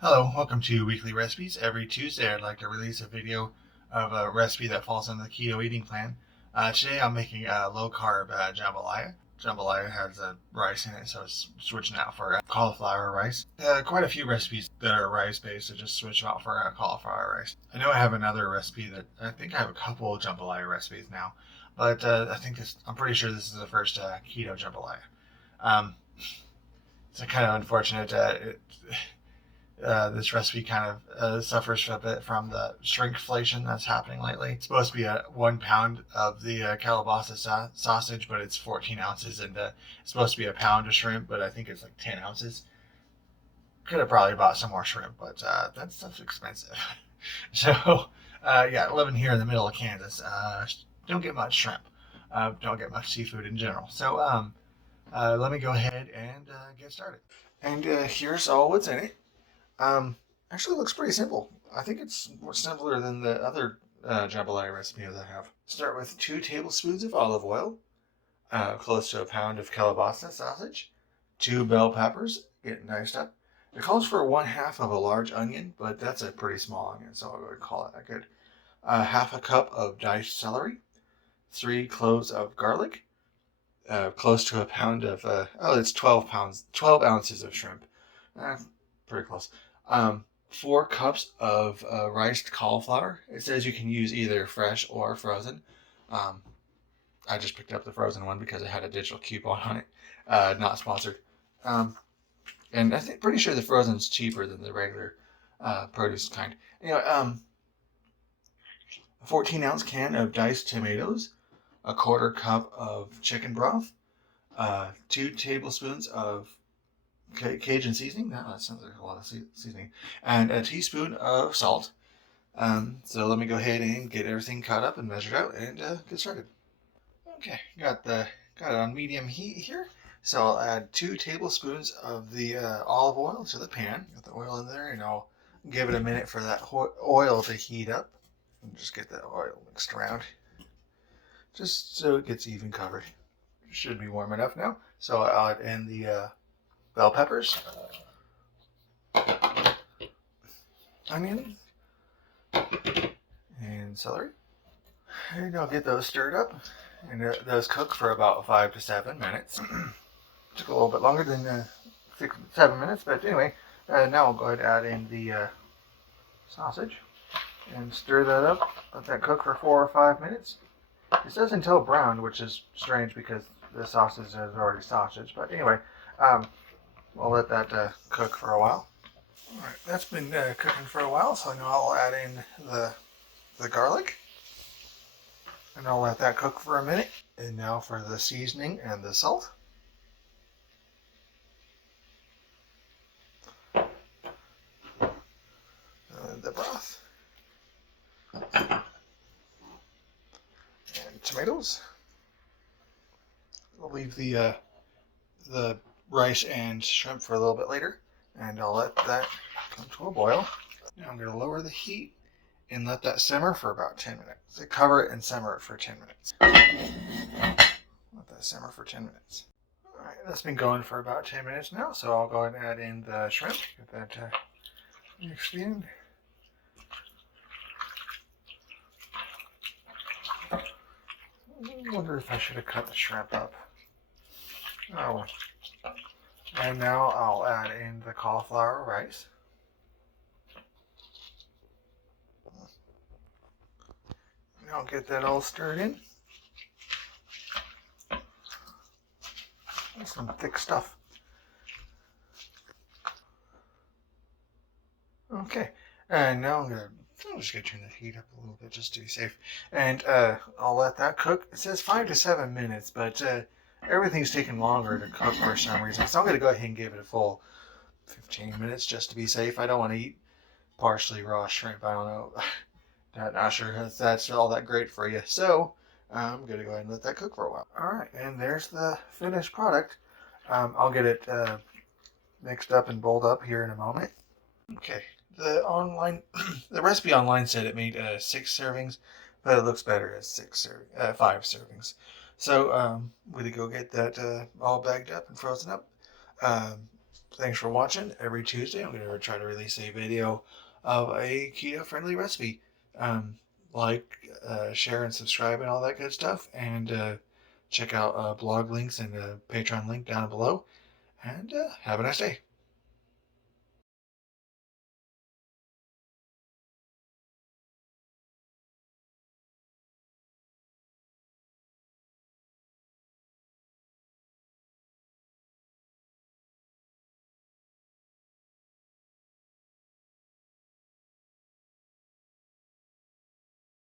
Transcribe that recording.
Hello, welcome to Weekly Recipes. Every Tuesday I'd like to release a video of a recipe that falls under the keto eating plan. Today I'm making a low-carb jambalaya. Jambalaya has rice in it, so it's switching out for cauliflower rice. Quite a few recipes that are rice-based, so just switch them out for cauliflower rice. I know I have another recipe that I think I have a couple of jambalaya recipes now, but I'm pretty sure this is the first keto jambalaya. Um, it's kind of unfortunate. This recipe kind of suffers a bit from the shrinkflation that's happening lately. It's supposed to be 1 pound of the kielbasa sausage, but it's 14 ounces, and it's supposed to be a pound of shrimp, but I think it's like 10 ounces. Could have probably bought some more shrimp, but that stuff's expensive. So, yeah, living here in the middle of Kansas, don't get much shrimp. Don't get much seafood in general. So, let me go ahead and get started. And here's all what's in it. Actually looks pretty simple. I think it's more simpler than the other jambalaya recipes I have. Start with 2 tablespoons of olive oil, close to a pound of kielbasa sausage, 2 bell peppers, get diced up. It calls for 1/2 of a large onion, but that's a pretty small onion, so I would call it that good. Half a cup of diced celery, 3 cloves of garlic, close to a pound of, it's 12 ounces of shrimp. Pretty close. 4 cups of riced cauliflower. It says you can use either fresh or frozen. I just picked up the frozen one because it had a digital coupon on it. Not sponsored. And I think pretty sure the frozen's cheaper than the regular produce kind. Anyway, a 14-ounce can of diced tomatoes, a 1/4 cup of chicken broth, 2 tablespoons of Cajun seasoning. No, that sounds like a lot of seasoning. And a teaspoon of salt. So let me go ahead and get everything cut up and measured out and get started. Okay, got it on medium heat here. So I'll add 2 tablespoons of the olive oil to the pan. Got the oil in there, and I'll give it a minute for that oil to heat up. And just get that oil mixed around, just so it gets even covered. It should be warm enough now. So I'll add in the bell peppers, onion, and celery. And I'll get those stirred up, and those cook for about 5 to 7 minutes. Took a little bit longer than 6 to 7 minutes, but anyway, now I'll go ahead and add in the sausage and stir that up. Let that cook for 4 or 5 minutes. It says until brown, which is strange because the sausage is already sausage. But anyway, we'll let that cook for a while. All right, that's been cooking for a while, so now I'll add in the garlic. And I'll let that cook for a minute. And now for the seasoning and the salt. The broth. And tomatoes. I'll leave the rice and shrimp for a little bit later, and I'll let that come to a boil. Now I'm going to lower the heat and let that simmer for about 10 minutes. So cover it and simmer it for 10 minutes. Let that simmer for 10 minutes. All right, that's been going for about 10 minutes now, so I'll go ahead and add in the shrimp. Get that mixed in. I wonder if I should have cut the shrimp up. Oh. And now I'll add in the cauliflower rice. And I'll get that all stirred in. That's some thick stuff. Okay, and now I'm just gonna turn the heat up a little bit just to be safe. And I'll let that cook. It says 5 to 7 minutes, but everything's taking longer to cook for some reason. So I'm gonna go ahead and give it a full 15 minutes just to be safe. I don't want to eat partially raw shrimp. I don't know. Not sure if that's all that great for you. So I'm gonna go ahead and let that cook for a while. All right, and there's the finished product. I'll get it mixed up and bowled up here in a moment. Okay, the recipe online said it made 6 servings, but it looks better as 5 servings. So we're gonna go get that all bagged up and frozen up. Thanks for watching. Every Tuesday, I'm going to try to release a video of a keto-friendly recipe. Like, share, and subscribe, and all that good stuff. And check out blog links and Patreon link down below. And have a nice day.